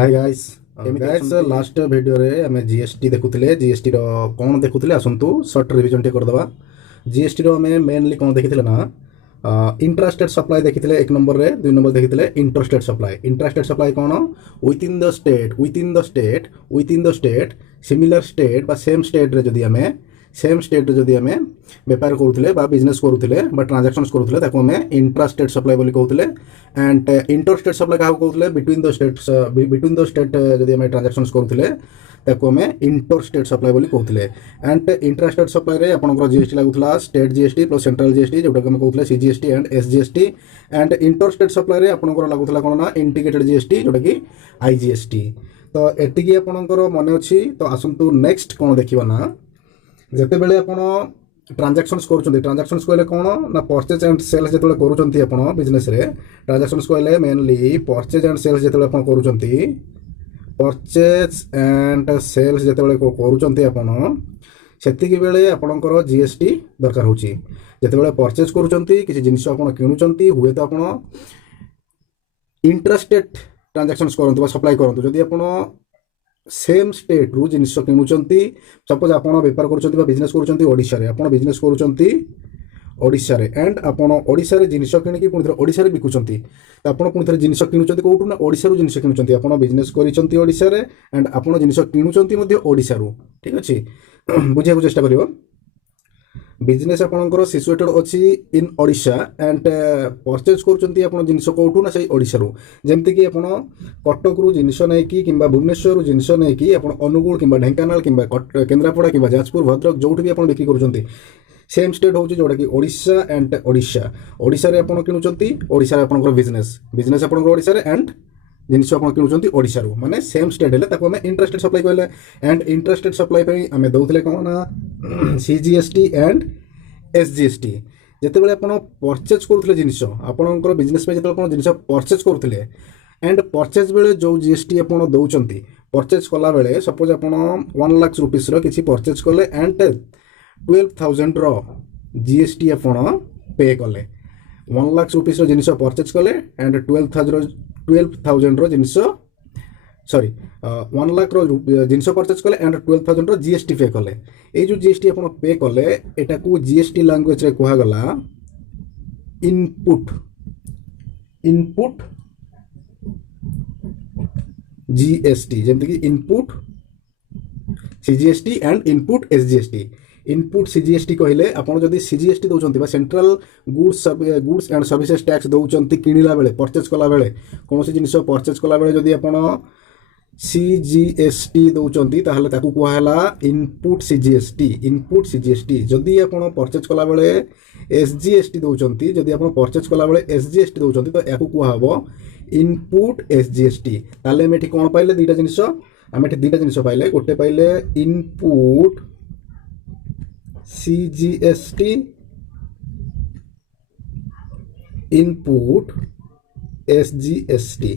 Hi guys guys last video रे हमें GST देखुथिले GST रो कोन देखुथिले आसंतु short revision टे करदबा। जीएसटी रो हमें मेनली कोन देखिथिले ना इंट्रास्टेट सप्लाई देखिथिले एक नंबर रे, दुई नंबर देखिथिले इंट्रास्टेट सप्लाई। इंट्रास्टेट सप्लाई कोन within the state similar state बा सेम स्टेट रे जदि हमें बेपार करूथिले बा बिजनेस करूथिले बा ट्रांजैक्शंस करूथिले ताको हमें इंट्रास्टेट सप्लाई बोली कहूथिले। एंड इंटरस्टेट सप्लाई काहा कहूथिले बिटवीन द स्टेट जदि हमें ट्रांजैक्शंस करूथिले ताको हमें इंटरस्टेट सप्लाई बोली कहूथिले। एंड इंट्रास्टेट सप्लाई रे आपनकर जीएसटी लागुथला state GST plus central GST जोटा हम कहूथिले CGST and SGST. And interstate supply रे आपनकर लागुथला कोन ना इंटीग्रेटेड जीएसटी जोटा कि आईजीएसटी। तो एतिकी आपनकर मने अछि। तो आसंतु नेक्स्ट कोन देखिबा ना जेतेबेले आपण ट्रांजैक्शंस करूछन्ती ट्रांजैक्शंस कहले कोन ना परचेज एंड सेल्स जेतेबेले करूछन्ती आपण बिजनेस रे ट्रांजैक्शंस कहले मेनली परचेज एंड सेल्स जेतेबेले आपण करूछन्ती परचेज एंड सेल्स जेतेबेले करूछन्ती आपण सेतिकी बेले आपणकर जीएसटी दरकार होची। जेतेबेले परचेज करूछन्ती किछि जिनिस आपण किनुछन्ती हुए तो आपण इंट्रास्टेट ट्रांजैक्शंस करंतु बा सप्लाई करंतु जदि आपण सेम स्टेट रु जिनिस किणुचंती सपोज आपण बेपार करूचंती बा बिजनेस करूचंती ओडिशा रे आपण बिजनेस करूचंती ओडिशा रे एंड आपण ओडिशा रे जिनिस किणकी पुनी थरे ओडिशा रे बिकुचंती त आपण पुनी थरे जिनिस किणुचंती कोठु ना ओडिशा रु जिनिस किणुचंती आपण बिजनेस करिचंती ओडिशा रे एंड आपण जिनिस किणुचंती मध्ये ओडिशा रु। ठीक अछि बुझिया को चेष्टा करियो। बिजनेस आपणकर सिचुएटेड अछि इन ओडिशा एंड परचेज करूचंती आपण जिनिस कोठु ना सही ओडिशा रु जेमति कि आपण कटक रु जिनिस नै कि किबा भुवनेश्वर रु जिनिस नै कि आपण अनुगुल किबा ढेंकानाल किबा केंद्रापड़ा किबा जाजपुर भद्रक जोठ भी आपण बिक्री करूचंती सेम स्टेट होची जोडा कि ओडिशा एंड ओडिशा रे आपण किणुचंती ओडिशा रे आपणकर बिजनेस आपणकर ओडिशा रे एंड जिनिस आपण किणुचंती ओडिशा रु माने सेम स्टेट हेले ताको हमें इंट्रास्टेट सप्लाई कहले। एंड इंट्रास्टेट सप्लाई पे हमें दउथले कोन ना सीजीएसटी एंड एसजीएसटी। जेतेबेले आपण परचेज करूथले जिनिस आपणकर बिजनेस पे जेतेबेले आपण जिनिस परचेज करूथले एंड परचेज बेले जो जीएसटी आपण दउचंती परचेज कला बेले सपोज आपण 1 लाख रुपीस रो किछि परचेज करले एंड 12,000 रो जीएसटी आपण पे करले 1 लाख रुपीस रो जिनिस परचेज करले एंड 12,000 रो जिनिस सॉरी 1 लाख रो जिनिस परचेज कले एंड 12,000 रो जीएसटी पे कले। ए जो जीएसटी आपण पे कले एटा को जीएसटी लैंग्वेज रे कोहा गला इनपुट जीएसटी जेमति कि input CGST and input SGST. Input CGST कहले आपण जदि सीजीएसटी दउचंती बा central goods and services tax दउचंती किनिला बेले परचेज कला बेले कोनोसी जिनिस परचेज कला बेले जदि आपण सीजीएसटी दउचंती ताहले ताकू कोहा हला इनपुट सीजीएसटी। जदि आपण परचेज कला बेले एसजीएसटी दउचंती जदि आपण परचेज कला बेले एसजीएसटी दउचंती तो याकू कोहा हबो इनपुट एसजीएसटी। ताले मेठी कोन पाइले दुईटा जिनिस आमेठी दुईटा जिनिस पाइले गोटे पाइले इनपुट सीजीएसटी इनपुट एसजीएसटी।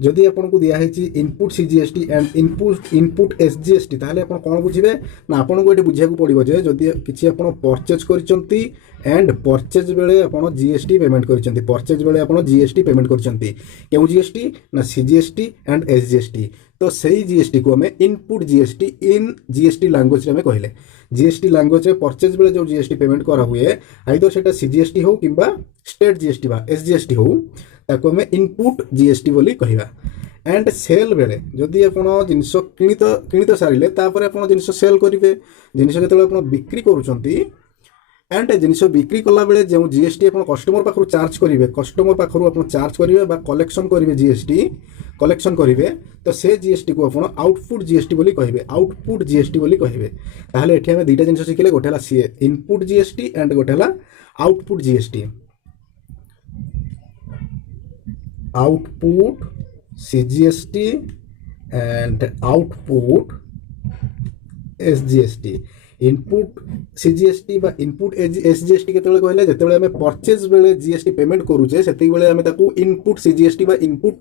जदि आपन को दिया है input CGST and input SGST ताहले आपन कोन बुझिबे ना आपन को एठी बुझिया को पड़िबो जे जदि किछि आपन परचेज करिसंती एंड परचेज बेले आपन जीएसटी पेमेंट करिसंती परचेज बेले आपन जीएसटी पेमेंट करिसंती केउ जीएसटी ना सीजीएसटी एंड एसजीएसटी। तो सही जीएसटी को हमें input GST in GST language रे हमें कहले जीएसटी लैंग्वेज रे परचेज बेले जो जीएसटी पेमेंट करा हुए आइदर सेटा सीजीएसटी हो किबा स्टेट जीएसटी बा एसजीएसटी हो ताको हमें इनपुट जीएसटी बोली कहिबा। एंड सेल बेले जदि आपण जिनिस किनित सारिले तापर आपण जिनिस सेल करिवे जिनिस जेतेबेले आपण बिक्री करूचंती एंड जिनिस बिक्री कला बेले जो जीएसटी आपण कस्टमर पाखरु चार्ज करिवे कस्टमर पाखरु आपण चार्ज करिवे बा कलेक्शन करिवे जीएसटी कलेक्शन करिवे तो से जीएसटी को आपण आउटपुट जीएसटी बोली कहिबे आउटपुट जीएसटी बोली कहिबे। ताहले एठी हमें दुईटा जिनिस शिखिले गोटे हला सी इनपुट जीएसटी एंड गोटे हला output GST. Output CGST and output SGST. Input CGST बा इनपुट एसजीएसटी केतेबेले कहले जेतेबेले हमें परचेज बेले जीएसटी पेमेंट करूचे सेति बेले हमें ताकू इनपुट सीजीएसटी बा इनपुट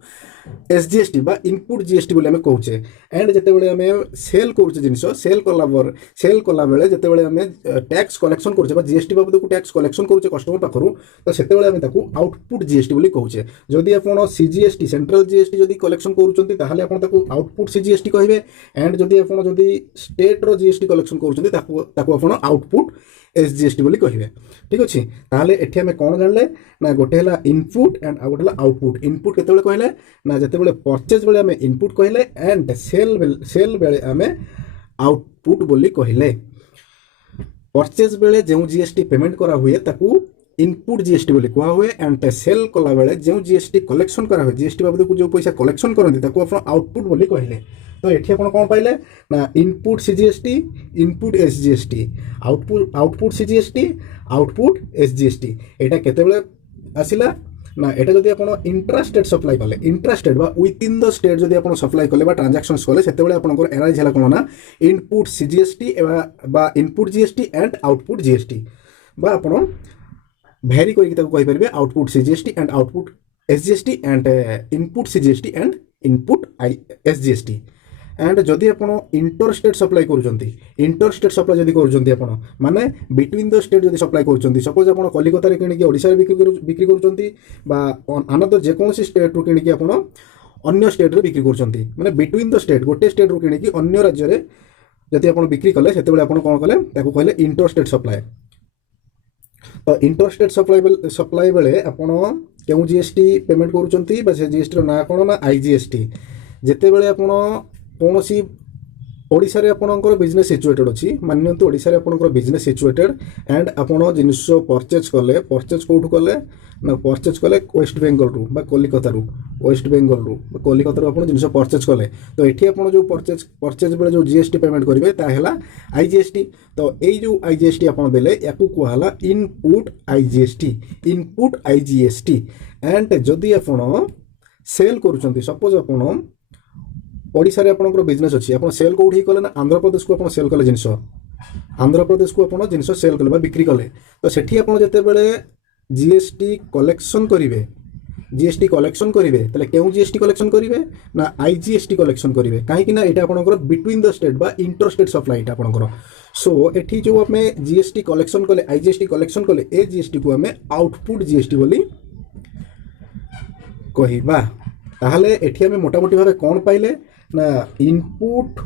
एसजीएसटी बा इनपुट जीएसटी बोले हमें कहूचे एंड जेतेबेले हमें सेल करूचे जिनिस सेल कला बेले जेतेबेले हमें टैक्स कलेक्शन करूचे बा जीएसटी बाबद को टैक्स कलेक्शन करूचे कस्टमर पाखरु तो सेतेबेले हमें ताकू आउटपुट जीएसटी बोली कहूचे जदि आपण सीजीएसटी सेंट्रल जीएसटी जदि कलेक्शन करूचंती ताहाले आपण ताकू आउटपुट सीजीएसटी कहबे एंड जदि आपण जदि स्टेट रो जीएसटी कलेक्शन करूचंती ताकू आपण आउटपुट एसजीएसटी बोली कहबे ठीक अछि ताहाले एठी हमें कोन जानले ना गोटे हला इनपुट एंड आ गोटे हला आउटपुट इनपुट केतेबेले कहले ना जेतेबेले परचेज बेले हमें इनपुट कहले एंड सेल बेले हमें आउटपुट बोली कहले परचेज बेले जो जीएसटी पेमेंट करा हुए ताकू इनपुट जीएसटी बोली कहा हुए एंड सेल कला बेले जो जीएसटी कलेक्शन करा हुए जीएसटी बाबद को जो पैसा कलेक्शन करते ताकू आपण आउटपुट बोली कहले तो एठी आपण कोन पाइले ना input CGST input SGST output CGST output SGST एटा केतेबेले आसिला ना एटा जदि आपण इंट्रास्टेट सप्लाई कले इंट्रास्टेट बा विथ इन द स्टेट जदि आपण सप्लाई कले बा ट्रांजैक्शंस कले सेतेबेले आपनकर एराइज हला कोन ना इनपुट सीजीएसटी बा input GST and output GST बा आपण भेरी करिक ताको कहि परबे output CGST and output SGST and input CGST and input SGST and जदि आपण इंटरस्टेट सप्लाई करूचंती इंटरस्टेट सप्लाई जदि करूचंती आपण माने बिटवीन द स्टेट जदि सप्लाई करूचंती सपोज आपण कलिकता रे किनि कि ओडिसा रे बिक्री करूचंती बा अनदर जे कोनसी स्टेट रो किनि कि आपण अन्य स्टेट रे बिक्री करूचंती माने बिटवीन द स्टेट गोटे स्टेट रो किनि कि अन्य राज्य रे जदि आपण बिक्री कले सेते बेले आपण कोन कले ताको कहले इंटरस्टेट सप्लाई तो इंटरस्टेट सप्लाई बेले आपण केउ जीएसटी पेमेंट करूचंती बा से जीएसटी रो ना कोन ना आईजीएसटी जेते बेले आपण कोनोसी ओडिसा रे आपनकर बिजनेस सिचुएटेड अछि माननियंतु ओडिसा रे आपनकर बिजनेस सिचुएटेड एंड आपण जिनिस परचेज कोठु कले ना परचेज कले वेस्ट बेंगल रु बा कलिकता रु वेस्ट बेंगल रु बा कलिकता रु आपण जिनिस परचेज कले तो एठी आपण जो परचेज बेले जो जीएसटी पेमेंट करिवे ता हैला आईजीएसटी तो एई जो आईजीएसटी आपण देले याकू कोहाला इनपुट आईजीएसटी एंड जदि आपण सेल करूचंती सपोज आपण ओडिसा रे आपनकर बिजनेस अछि आपण सेल कोठी कले ना आंध्र प्रदेश को आपण सेल कले जिंस आंध्र प्रदेश को आपण जिंस सेल कले बा बिक्री कले तो सेठी आपण जते बेले जीएसटी कलेक्शन करिवे तले केउ जीएसटी कलेक्शन करिवे ना आईजीएसटी कलेक्शन करिवे काहे कि ना एटा आपनकर बिटवीन द स्टेट बा इंटरस्टेट सप्लाई एटा आपनकर सो एठी जो हमें जीएसटी कलेक्शन कले आईजीएसटी कलेक्शन कले ए जीएसटी को हमें आउटपुट जीएसटी बोली कहिबा ताहले एठी हमें मोटामोटी भाबे कोन पाइले ना input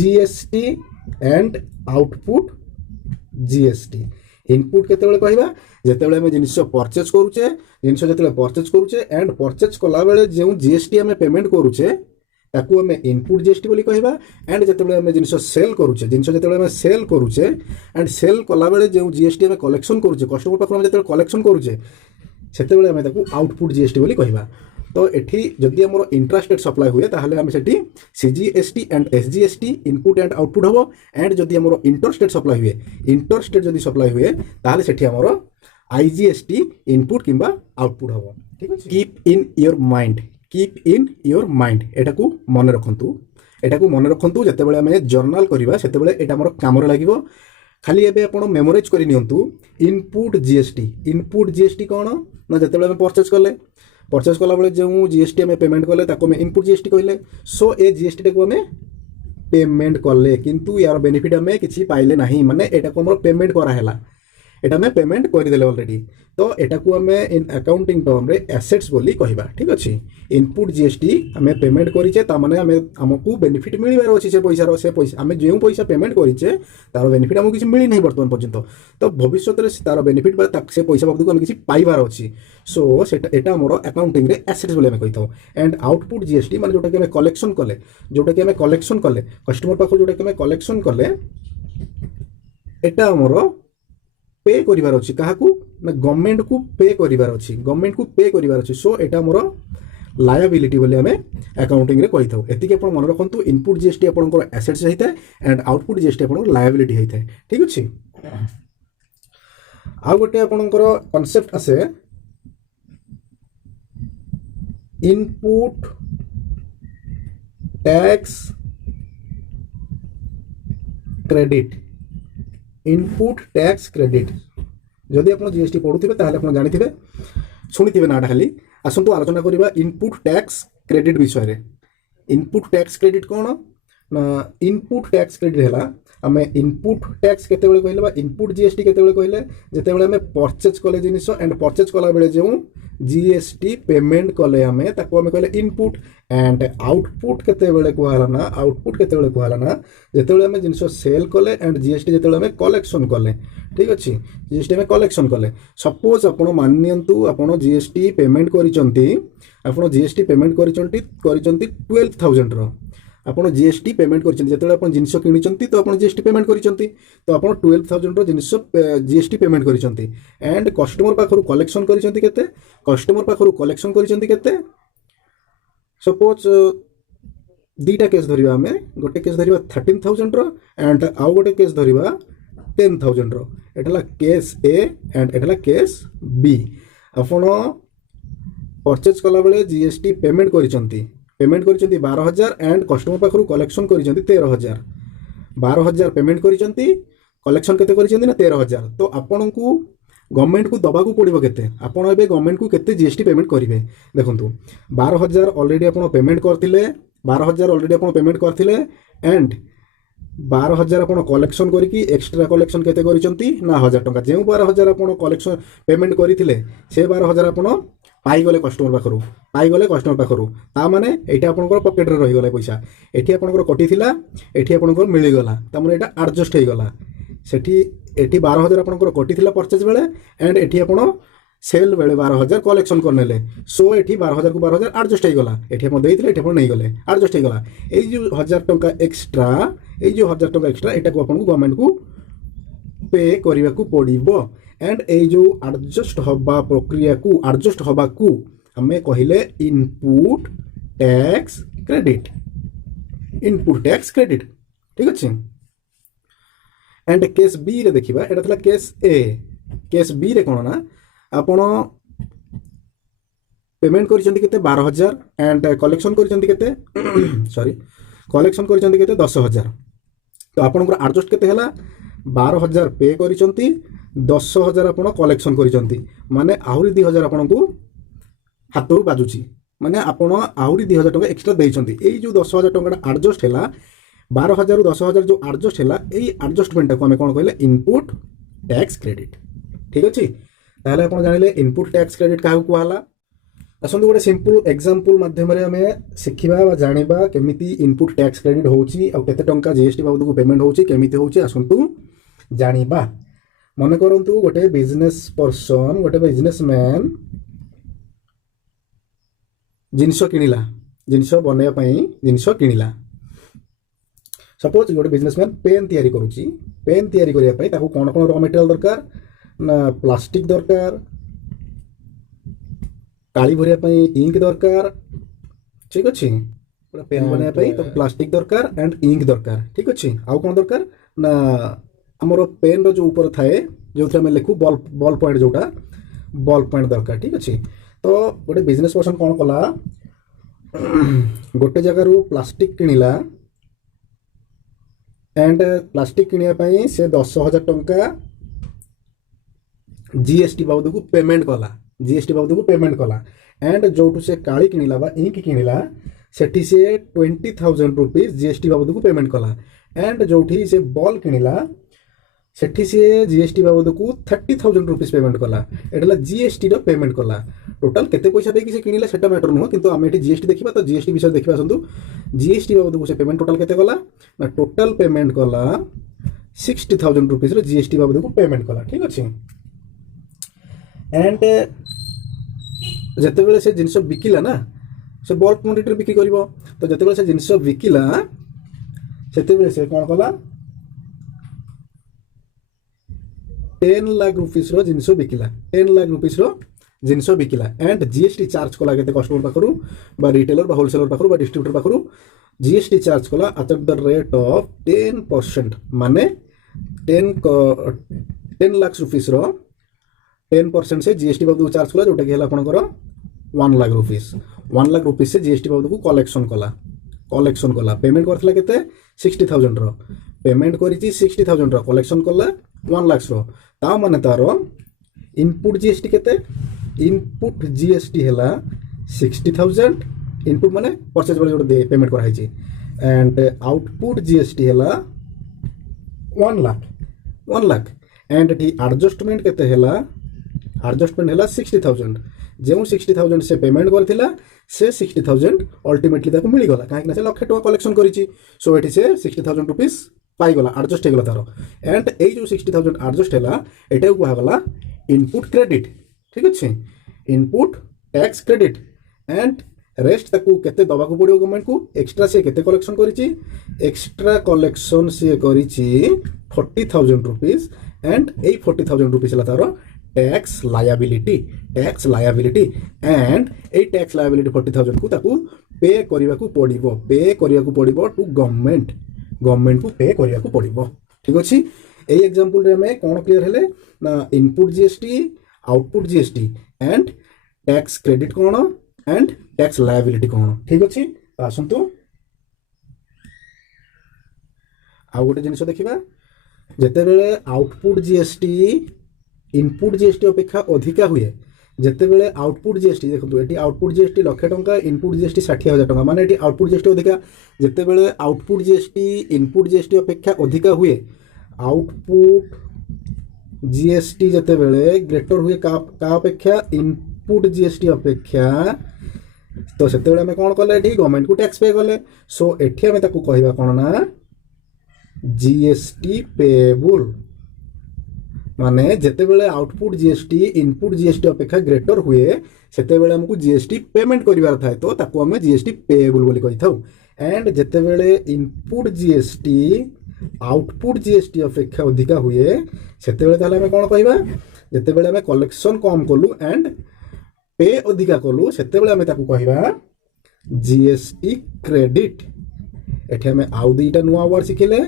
GST and output GST input केतेबेले कहबा जेतेबेले हम जिनिस परचेज करूचे एंड परचेज कला बेले जे जीएसटी हमें पेमेंट करूचे ताकू हमें इनपुट जीएसटी बोली कहबा एंड जेतेबेले हम जिनिस सेल करूचे एंड सेल कला बेले जे जीएसटी हमें कलेक्शन करूचे कस्टमर पाखर हम जेतेबेले कलेक्शन करूचे सेतेबेले हमें ताकू आउटपुट जीएसटी बोली कहबा तो एठी जदि हमर इंट्रास्टेट सप्लाई हुए ताहले हम सेठी CGST and SGST input and output हबो एंड जदि हमर इंटरस्टेट जदि सप्लाई हुए ताहले सेठी हमर आईजीएसटी इनपुट किंबा आउटपुट हबो ठीक अछि कीप इन योर माइंड एटाकू मन रखंतु जते बेले हम जर्नल करबा सेते बेले एटा हमर काम रे लागिवो खाली एबे आपण मेमोराइज करि नियंतु इनपुट जीएसटी कोन ना जते बेले हम परचेज कला बेले जो जीएसटी हमें पेमेंट कले ताको हमें इनपुट जीएसटी कहले सो ए जीएसटी को हमें पेमेंट कले किंतु यार बेनिफिट हमें किछि पाइले नाही माने एटा को हमर पेमेंट करा हैला एटा में पेमेंट कर देले ऑलरेडी तो एटा को हमें इन अकाउंटिंग टर्म रे एसेट्स बोली कहिबा ठीक अछि इनपुट जीएसटी हमें पेमेंट करिचे ता माने हमें हमकु बेनिफिट मिलिबार अछि से पैसा हमें जेउ पैसा पेमेंट करिचे तार बेनिफिट हमकु किछि मिली नै वर्तमान पर्यंत तो भविष्य रे तार बेनिफिट बा से पैसा बाबद को हम किछि पाइबार अछि सो सेटा एटा हमर अकाउंटिंग रे एसेट्स बोली हमें कहिथौ एंड आउटपुट जीएसटी माने जोटा कि हमें कलेक्शन कले कस्टमर पाखो जोटा कि हमें कलेक्शन कले एटा हमर पे करिवार अछि काहाकू ना गवर्नमेंट को पे करिवार अछि सो एटा हमर लायबिलिटी बोली हमें अकाउंटिंग रे कहिथौ एतिके आपण मन रखंतु इनपुट जीएसटी आपनकर एसेट्स हेतै एंड आउटपुट जीएसटी आपनकर लायबिलिटी हेतै ठीक अछि आ गोटे आपनकर कांसेप्ट आसे input tax credit input tax credit जदि आप जीएसटी पढ़ुथिबे ताहले आप जानिथिबे शुणिथिबे नाटा खाली आसंतु आलोचना करिबा इनपुट टैक्स क्रेडिट विषय रे इनपुट टैक्स क्रेडिट कोन ना इनपुट टैक्स क्रेडिट हैला आम इनपुट टैक्स केतेबेले कहले बा इनपुट जीएसटी केतेबेले कहले जेतेबेले आम परचेज कले जिनिस एंड परचेज कला बेले जो जीएसटी पेमेंट कले आम ताको आम कहले इनपुट एंड आउटपुट केतेबेले कहला ना आउटपुट केतेबेले कहला ना जेतेबेले आम जिनिस सेल कले एंड जीएसटी जेतेबेले आम कलेक्शन कले ठीक अच्छे जीएसटी आम कलेक्शन कले सपोज आपण मानियंतु आपण जीएसटी पेमेंट करिसंती आपण जीएसटी पेमेंट करिसंती 12,000 रो आपण जीएसटी पेमेंट करछन जेतेले आपण जिनिस किनिचंती तो आपण जीएसटी पेमेंट करिसंती तो आपण 12,000 रो जिनिस जीएसटी पेमेंट करिसंती एंड कस्टमर पाखरु कलेक्शन करिसंती केते कस्टमर पाखरु कलेक्शन करिसंती केते सपोज दीटा केस धरिबा हमें गोटे केस धरिबा 13,000 रो एंड आउ गोटे केस धरिबा 10,000 रो एटला केस ए एंड एटला केस बी आपण परचेज कला बेले जीएसटी पेमेंट करिसंती 12,000 एंड कस्टमर पाखरु कलेक्शन करिसंती 13,000 12,000 पेमेंट करिसंती कलेक्शन केते करिसंती ना 13,000 तो आपन को गवर्नमेंट को दबाकू पड़िबो केते आपन एबे गवर्नमेंट को केते जीएसटी पेमेंट करिवे देखंतु 12,000 ऑलरेडी आपन पेमेंट करथिले 12,000 ऑलरेडी आपन पेमेंट करथिले एंड 12,000 आपन कलेक्शन करिकी एक्स्ट्रा कलेक्शन केते करिसंती ना 1,000 टंका जे 12,000 आपन कलेक्शन पेमेंट करिथिले से 12,000 आपन पाइगले कस्टमर पाखरु ता माने एटा आपनकर पॉकेट रे रहि गला पैसा एठी आपनकर कटि थिला एठी आपनकर मिलि गला ता माने एटा एडजस्ट हे गला सेठी एठी 12,000 आपनकर कटि थिला परचेज बेले एंड एठी आपन सेल बेले 12,000 कलेक्शन करनेले सो एठी 12,000 को 12,000 एडजस्ट हे गला एठी आपन देइथिले एठी आपन नै गले एडजस्ट हे गला ए जो 1,000 टंका एक्स्ट्रा एटा को आपन को गवर्नमेंट को पे करिवा को पड़िबो एंड ए जो एडजस्ट हवा प्रक्रिया को एडजस्ट हवा को हमें कहले इनपुट टैक्स क्रेडिट ठीक अच्छे एंड केस बी रे देखिबा एटा थला केस बी रे कोन ना आपण पेमेंट करिसंती केते 12,000 एंड कलेक्शन करिसंती केते सॉरी कलेक्शन करिसंती केते 10,000 तो आपण को एडजस्ट केते हला 12,000 पे करिसंती 10,000 आपण कलेक्शन करिसंती माने आहुरी 2,000 आपण को हाथरू बाजुची माने आपण आहुरी 2,000 टंका एक्स्ट्रा देइसंती एई जो 10,000 टंका एडजस्ट हैला 12,000 रु 10,000 जो एडजस्ट हैला एई एडजस्टमेंट को हमें कोन कहले इनपुट टैक्स क्रेडिट ठीक अछि ताले आपण जानिले इनपुट टैक्स क्रेडिट काहू कहला असंतु गोटे सिंपल एग्जांपल माध्यम रे हमें सिखिबा वा जानिबा केमिति इनपुट टैक्स क्रेडिट होउची आ केते टंका जीएसटी बाबद को पेमेंट होउची केमिति होउची असंतु जानिबा मन करंतु गोटे बिजनेस पर्सन गोटे बिजनेसमैन जिनिस किनिला जिनिस बनैया पई जिनिस किनिला सपोज गोटे बिजनेसमैन पेन तयारी करूची पेन तयारी करिया पई ताको कोन कोन रॉ मटेरियल दरकार ना प्लास्टिक दरकार काली भरिया पई इंक दरकार ठीक अछि पूरा पेन बनैया पई तो प्लास्टिक दरकार एंड इंक दरकार ठीक अछि आउ कोन दरकार ना हमरो पेन रो जो ऊपर थाए जो थे लिखू बॉल पॉइंट जोटा बॉल पॉइंट दरकार ठीक अच्छे तो गोटे बिजनेस पर्सन कौन कला गोटे जगार प्लास्टिक किनिला एंड प्लास्टिक किनिया से 10,000 टंका जीएसटी बाबद को पेमेंट कला एंड जो से काली किनिला बा इंक किनिला सेठी से 20,000 रुपीज जीएसटी बाबद को पेमेंट कला एंड जो से बॉल किनिला सेठी से जीएसटी बाबद को 30,000 रुपीज पेमेंट कला एटला जीएसटी रो पेमेंट कला टोटल केते पैसा देकी से किनिला सेटा मैटर नुह किंतु आमे एठी जीएसटी देखिबा तो जीएसटी विषय देखिबा संतु जीएसटी बाबद को से पेमेंट टोटल केते कला ना टोटल पेमेंट कला 60,000 रुपीज रो जीएसटी बाबद को पेमेंट कला ठीक अछि एंड जते बेले से जिंस बिकिला ना से बल्क क्वांटिटी बिक्री करिवो तो जते बेले से जिंस बिकिला सेते बेले से कोन कला 10 लाख रुपीस रो जिनिस बिकिला 10 लाख रुपीस रो जिनिस बिकिला एंड जीएसटी चार्ज कला केते कस्टमर पाखरु बा रिटेलर बा होलसेलर पाखरु बा डिस्ट्रीब्यूटर पाखरु जीएसटी चार्ज कला एट द रेट ऑफ 10% माने 10 लाख रुपीस रो 10% से जीएसटी बाबू चार्ज कला जोटा कि हला आपनकर 1 लाख रुपीस से जीएसटी बाबू को कलेक्शन कला पेमेंट करथला केते 60,000 रो पेमेंट करिछि 60,000 रो कलेक्शन कला 1 लाख ता माने तार इनपुट जीएसटी केते इनपुट जीएसटी हैला 60,000 इनपुट माने परचेज बेले जोटे पेमेंट करा हिची एंड आउटपुट जीएसटी हैला 1 लाख एंड एटी एडजस्टमेंट केते हैला एडजस्टमेंट हैला 60,000 जो 60,000 से पेमेंट करथिला से 60,000 अल्टीमेटली ताको मिली गला काहे ना से लाख टका कलेक्शन करिची सो एटी से 60,000 रुपीस पाई गला एडजस्ट हेगला तारो एंड ए जो 60,000 एडजस्ट हैला एटा को कहगला इनपुट क्रेडिट ठीक अछि input tax credit and rest ताकू केते दबा को पड़ियो गवर्नमेंट को एक्स्ट्रा से केते कलेक्शन करिची एक्स्ट्रा कलेक्शन से करिची 40,000 रुपीस एंड ए 40,000 रुपीस ला तारो टैक्स लायबिलिटी एंड ए टैक्स लायबिलिटी 40,000 को ताकू पे करिवा को पड़िबो टू गवर्नमेंट को पे करिया को पड़िबो ठीक अछि ए एग्जांपल रे में कोन क्लियर हेले ना input GST output GST and tax credit कोन एंड टैक्स लायबिलिटी कोन ठीक अछि आसंतु आ गोटे जिनिस देखिबा जते बेले आउटपुट जीएसटी इनपुट जीएसटी अपेक्षा अधिका हुए जते बेले आउटपुट जीएसटी देखो एटी आउटपुट जीएसटी लाख टंका इनपुट जीएसटी 60,000 टंका माने एटी आउटपुट जीएसटी अधिका जते बेले आउटपुट जीएसटी इनपुट जीएसटी अपेक्षा अधिका हुए आउटपुट जीएसटी जते बेले ग्रेटर हुए का अपेक्षा इनपुट जीएसटी अपेक्षा तो सेते बेले हमें कोन कले एटी गवर्नमेंट को टैक्स पे कले सो एठी हमें ताको कहिबा कोन ना जीएसटी पेएबल माने जेते बेले आउटपुट जीएसटी इनपुट जीएसटी अपेक्षा ग्रेटर हुए सेते बेले हमको जीएसटी पेमेंट करिवार थाए तो ताको हमें जीएसटी पेएबल बोली कहि थाउ एंड जेते बेले इनपुट जीएसटी आउटपुट जीएसटी अपेक्षा अधिका हुए सेते बेले ताले हमें कोन कहिबा जेते बेले हमें कलेक्शन कम कलु एंड पे अधिका कलु सेते बेले हमें ताको कहिबा जीएसटी क्रेडिट एठी हमें आउ दुईटा नुआ वर्ड सिखिले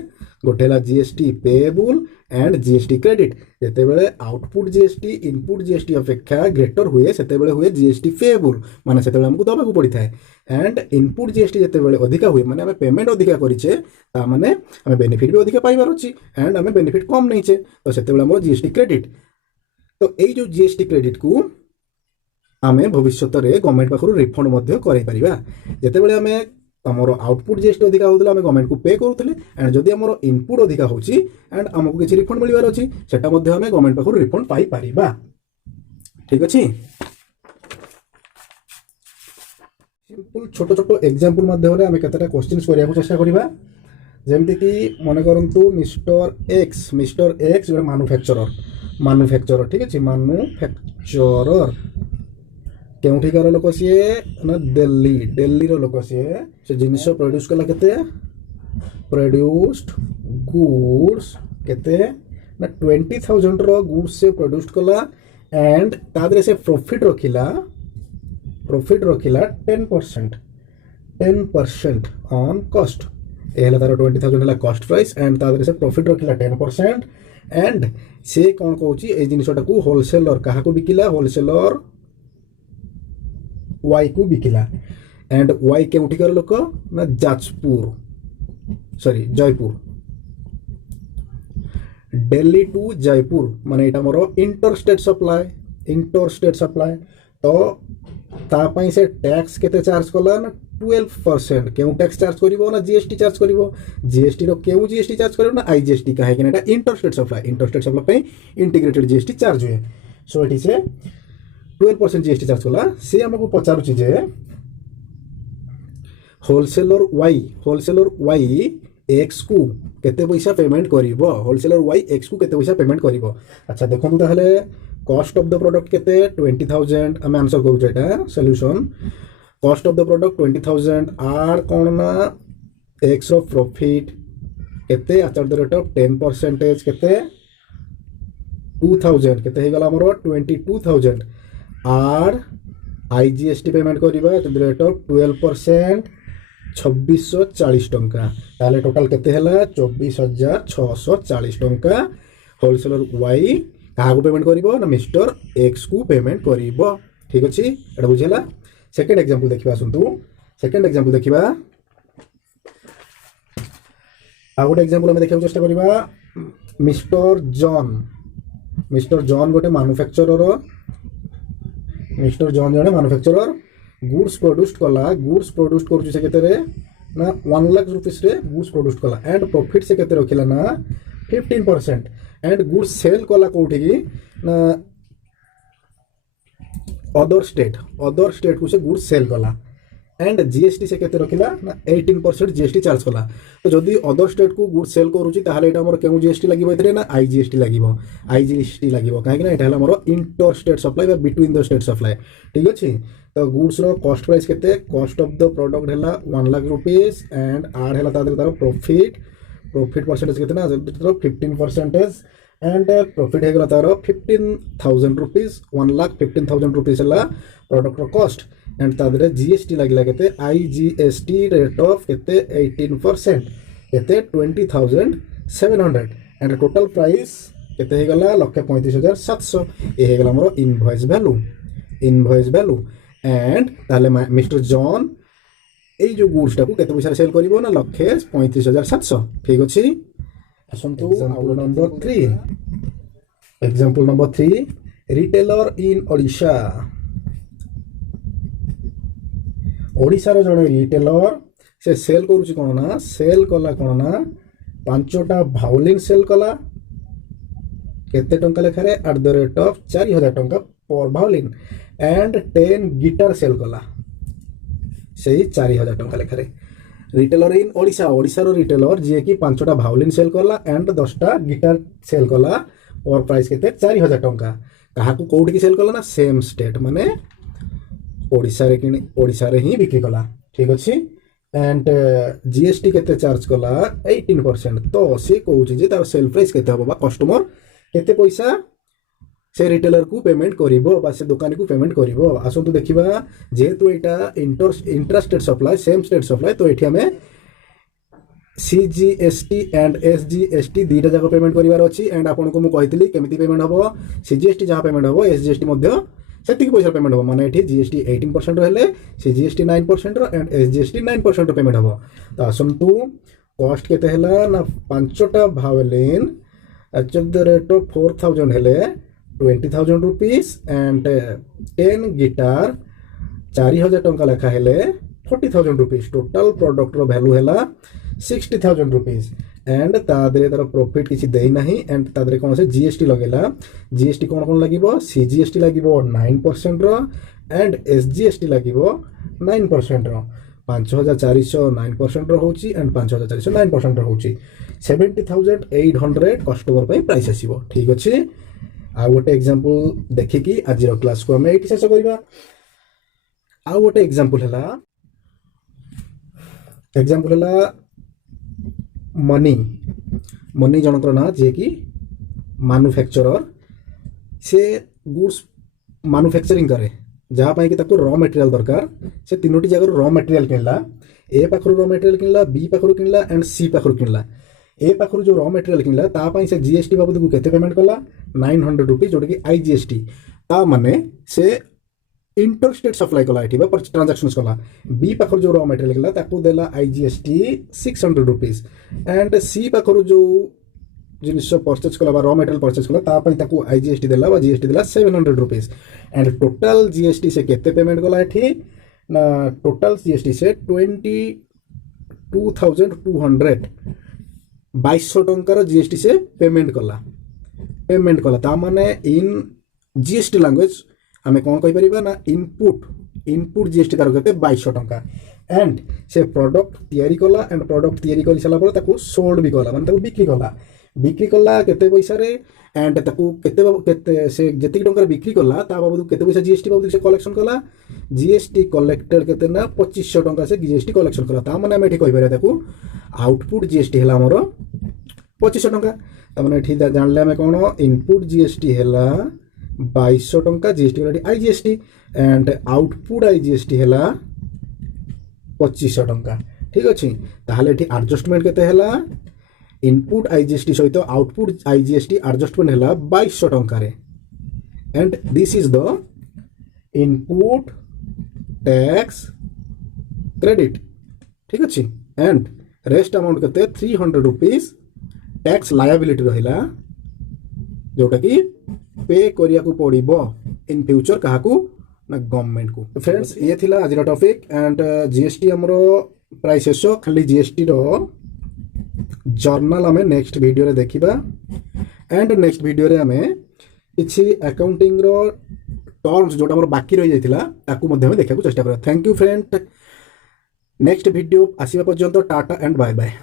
गोटेला GST payable and GST credit जेते बेले आउटपुट जीएसटी इनपुट जीएसटी अपेक्षा ग्रेटर हुए सेते बेले हुए जीएसटी पेएबल माने सेते बेले हमको दबा को पड़ी थाए एंड इनपुट जीएसटी जेते बेले अधिका हुए माने हमें पेमेंट अधिका करिचे ता माने हमें बेनिफिट भी अधिका पाइबार अछि एंड हमें बेनिफिट कम नहिचे तो सेते बेले हमर जीएसटी क्रेडिट तो एई जो जीएसटी क्रेडिट को हमें भविष्यत रे गवर्नमेंट पाखरु रिफंड मध्ये करै परिबा जेते बेले हमें हमरो आउटपुट जीएसटी अधिका होतला हमें गवर्नमेंट को पे करूथले एंड जदि हमरो इनपुट अधिका होची एंड हमको किछि रिफंड मिलिबार अछि सेटा मध्ये हमें गवर्नमेंट पाखरु रिफंड पाई परिबा ठीक अछि सिंपल छोटो छोटो एग्जांपल माध्यम रे हमें केतेटा क्वेश्चंस करिया को चेष्टा करिबा जेमति कि माने करंतु मिस्टर एक्स जो मैन्युफैक्चरर ठीक अछि मैन्युफैक्चरर केउठिकार लोक सी ना दिल्ली रो लोक से जिनिस प्रोड्यूस कला केते प्रोड्यूस्ड गुड्स केते ना 20,000 रो गुड्स से प्रोड्यूस कला एंड तादरे से प्रॉफिट रखिला 10% ऑन कॉस्ट एला तार 20,000 हला कॉस्ट प्राइस एंड तादरे से प्रॉफिट रखिला 10% एंड से कोन कहूची ए जिनिसटा को होलसेलर काहा को बिकिला होलसेलर वाई को बिकिला एंड वाई के उठिकर लोक ना जयपुर दिल्ली टू जयपुर माने एटा मोर इंटरस्टेट सप्लाई तो ता पई से टैक्स केते चार्ज कला ना 12% केउ टैक्स चार्ज करिवो ना जीएसटी चार्ज करिवो जीएसटी रो केउ जीएसटी चार्ज करिवो ना आईजीएसटी काहे कि एटा इंटरस्टेट सप्लाई पे इंटीग्रेटेड जीएसटी चार्ज हुए सो एटी से 12% जीएसटी चार्ज कला से हमको पचारुची जे होलसेलर वाई एक्स को केते पैसा पेमेंट करिवो होलसेलर वाई एक्स को केते पैसा पेमेंट करिवो अच्छा देखो ताहले कॉस्ट ऑफ द प्रोडक्ट केते 20,000 हम आंसर करू जेटा solution cost of the product 20,000 आर कोन ना एक्स रो प्रॉफिट केते एट द रेट ऑफ 10% केते 2,000 केते हे गला हमरो 22,000 आर आईजीएसटी पेमेंट करिबा एट द रेट ऑफ 12% 2640 टंका ताले टोटल केते हला 24,640 टंका होलसेलर वाई काहाको पेमेंट करिवो ना मिस्टर एक्स को पेमेंट करिवो ठीक अछि एटा बुझेला सेकंड एग्जांपल देखिबा सुनतु सेकंड एग्जांपल देखिबा आ गोटे एग्जांपल हम देखिबा चेष्टा करिबा मिस्टर जॉन गोटे मैन्युफैक्चरर मिस्टर जॉन जड़े मैन्युफैक्चरर गुड्स प्रोड्यूस कला गुड्स प्रोड्यूस करुच्ची से केते ना 1 लाख रुपीस रे गुड्स प्रोड्यूस कला एंड प्रॉफिट से केते रखिला ना 15% एंड गुड्स सेल कला कोठी की ना अदर स्टेट को से गुड्स सेल कला एंड जीएसटी से केते रखिला ना 18% जीएसटी चार्ज कला तो जदि अदर स्टेट को गुड्स सेल करूची ताहले एटा हमर केउ जीएसटी लागिबो एतरे ना आईजीएसटी लागिबो काहे कि ना एटा हला हमर इंटर स्टेट सप्लाई बा बिटवीन द स्टेट सप्लाई ठीक अछि तो गुड्स रो कॉस्ट प्राइस केते कॉस्ट ऑफ द प्रोडक्ट हला 1 लाख रुपीस एंड आर हला तार प्रॉफिट परसेंटेज केते ना 15% एंड प्रॉफिट हेगला तार 15,000 रुपीस 1,15,000 रुपीस हला प्रोडक्ट रो कॉस्ट एंड तादरे जीएसटी लागिला केते आईजीएसटी रेट ऑफ केते 18% केते 20,700 एंड टोटल प्राइस केते हेगला 1,35,700 ए हेगला हमर इनवॉइस वैल्यू एंड ताले मिस्टर जॉन এই যে গুডসটা কো কেতে পয়সা সেল করিবো না 1,35,700 ঠিক আছে আসন্তু example number 3 retailer in Odisha ओडिशार जड़े रिटेलर से सेल करुच्ची कौन ना सेल कला कौन ना 5टा भाउलिन सेल कला केते टंका लेखारे एट द रेट ऑफ 4,000 टंका पर भाउलिन एंड 10 गिटार सेल कला से 4,000 टंका लेखारे रिटेलर इन ओडिशार रिटेलर जी कि 5टा भाउलिन सेल कला एंड 10टा गिटार सेल कला और प्राइस केते 4,000 टंका कहा को कोड की सेल कला ना सेम स्टेट माने ओडिशा रे ही बिक्री कला ठीक अछि एंड जीएसटी केते चार्ज कला 18% तो से कहउछि जे तार सेल प्राइस केते हबो बा कस्टमर केते पैसा से रिटेलर को पेमेंट करिवो बा से दुकानी को पेमेंट करिवो आसंतु देखिबा जेहेतु एटा interstate supply same state supply तो एठी हमें सीजीएसटी एंड एसजीएसटी दुईटा जाक पेमेंट करिवार अछि एंड आपन को मु कहितली केमिति पेमेंट हबो सीजीएसटी जहा पेमेंट हबो एसजीएसटी मध्य सेतिक पैसा पेमेंट हबो माने एठी जीएसटी 18% रहले सीजीएसटी 9% रो एंड एसजीएसटी 9% रो पेमेंट हबो तो आसंतु कॉस्ट केते हला ना 5टा भावेलिन एट द रेट ऑफ 4,000 हेले 20,000 रुपीस एंड 10 गिटार 4,000 टंका लेखा हेले 40,000 रुपीस टोटल प्रोडक्ट रो वैल्यू हेला 60,000 रुपीस एंड तादरे तार प्रॉफिट किसी देई नाही एंड तादरे कोन से जीएसटी लगेला जीएसटी कोन लागिवो सीजीएसटी लागिवो 9% रो एंड एसजीएसटी लागिवो 9% रो 5,400 9% रो होची एंड 5,400 9% रो होची 70,800 कस्टमर पे प्राइस आसीबो ठीक अछि आ गोटे एग्जांपल देखि कि आज रो क्लास को हम एठी शेष करबा आ गोटे एग्जांपल हला मनी जनकर ना जे कि मैन्युफैक्चरर से गुड्स मैन्युफैक्चरिंग करे जहाँ पाई कि ताको रॉ मटेरियल दरकार से तीनोटी जगह रॉ मटेरियल किनला ए पाखरु रॉ मटेरियल किनला बी पाखरु किनला एंड सी पाखरु किनला ए पाखरु जो रॉ मटेरियल किनला ता पाई से जीएसटी बाबद को केते पेमेंट कला 900 रुपीस जोटा कि आईजीएसटी ता माने से इंटर स्टेट सप्लाई कला एठी बा ट्रांजैक्शंस कला बी पाखरु जो रॉ मटेरियल किनला ताको देला आईजीएसटी 600 रुपीस एंड सी पाखरु जो जिनिस परचेज कला रॉ मटेरियल परचेज कला ता पई ताको आईजीएसटी देला बा जीएसटी देला 700 रुपीस एंड टोटल जीएसटी से केते पेमेंट कला एठी ना टोटल जीएसटी से 22,200 2200 टंकार जीएसटी से पेमेंट कला ता माने इन जीएसटी लैंग्वेज हमें कौन कहि परिबा ना इनपुट जीएसटी तार केते 2200 टंका एंड से प्रोडक्ट तयारी कला एंड प्रोडक्ट तयारी करि सला पर ताको सोल्ड भी कला माने ताको बिक्री कला केते पैसा रे एंड ताको केते से जति टंका बिक्री कला ता बाबद केते पैसा जीएसटी बाबद से कलेक्शन कला जीएसटी कलेक्टेड केते ना 2500 टंका से जीएसटी कलेक्शन कला ता माने हम एठी कहि परिबा ताको आउटपुट जीएसटी हेला हमर 2500 टंका ता माने एठी जानले हम कोन इनपुट जीएसटी हेला 2200 टंका जीएसटी एठी आईजीएसटी एंड आउटपुट आईजीएसटी हेला 2500 टंका ठीक अछि ताहाले एठी एडजस्टमेंट केते हेला इनपुट आईजीएसटी सहित आउटपुट आईजीएसटी एडजस्टमेंट हेला 2200 टंका रे and this is the input tax credit ठीक अछि एंड रेस्ट अमाउंट केते 300 रुपीस टैक्स लायबिलिटी रहिला जोटा कि पे करिया को पड़िबो इन फ्यूचर काहाकू ना गवर्नमेंट को। फ्रेंड्स ये थिला आज टॉपिक एंड जीएसटी हमरो प्राय शेष खाली जीएसटी रो जर्नल हमें नेक्स्ट वीडियो रे देखिबा एंड नेक्स्ट वीडियो रे हमें किछि अकाउंटिंग रो टर्म्स जोटा हमर बाकी रहि जाइतिला ताकू मध्ये हमें देखा चेष्टा करा। Thank you friend. Next video आसीबा पर्यंत टाटा एंड बाय बाय।